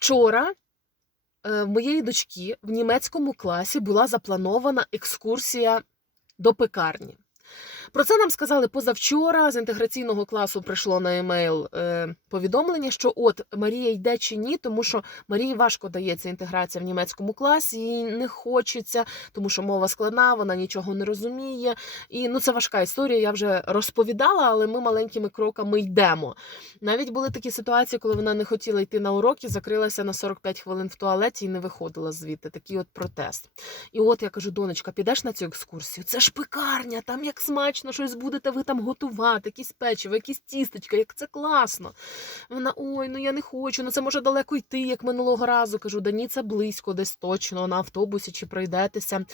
Вчора е, в моєї дочки в німецькому класі була запланована екскурсія до пекарні. Про це нам сказали позавчора. З інтеграційного класу прийшло на емейл е, повідомлення, що от Марія йде чи ні, тому що Марії важко дається інтеграція в німецькому класі, їй не хочеться, тому що мова складна, вона нічого не розуміє. І ну це важка історія. Я вже розповідала, але ми маленькими кроками йдемо. Навіть були такі ситуації, коли вона не хотіла йти на уроки, закрилася на 45 хвилин в туалеті і не виходила звідти. Такий от протест. І от я кажу, донечка, підеш на цю екскурсію? Це ж пекарня, там як смачно щось будете ви там готувати, якісь печиво, якісь тістечка, як це класно. Вона ой, ну я не хочу, ну це може далеко йти, як минулого разу. Кажу, да ні, це близько, десь точно на автобусі чи пройдетеся.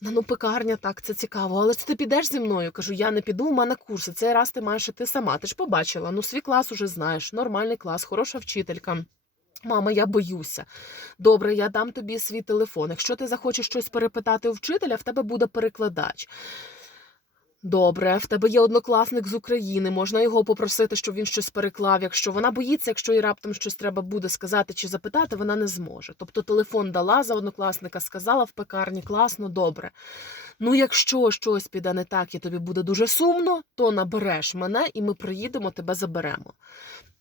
Ну, ну, пекарня, так, це цікаво. Але це ти підеш зі мною? Кажу, я не піду, в мене курси. Цей раз ти маєш іти сама. Ти ж побачила. Ну, свій клас уже знаєш, нормальний клас, хороша вчителька. Мама, я боюся. Добре, я дам тобі свій телефон. Якщо ти захочеш щось перепитати у вчителя, в тебе буде перекладач. Добре, в тебе є однокласник з України, можна його попросити, щоб він щось переклав. Якщо вона боїться, якщо їй раптом щось треба буде сказати чи запитати, вона не зможе. Тобто телефон дала за однокласника, сказала в пекарні, класно, добре. Ну, якщо щось піде не так і тобі буде дуже сумно, то набереш мене і ми приїдемо, тебе заберемо.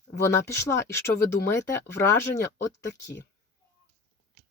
Вона пішла, і що ви думаєте? Враження от такі.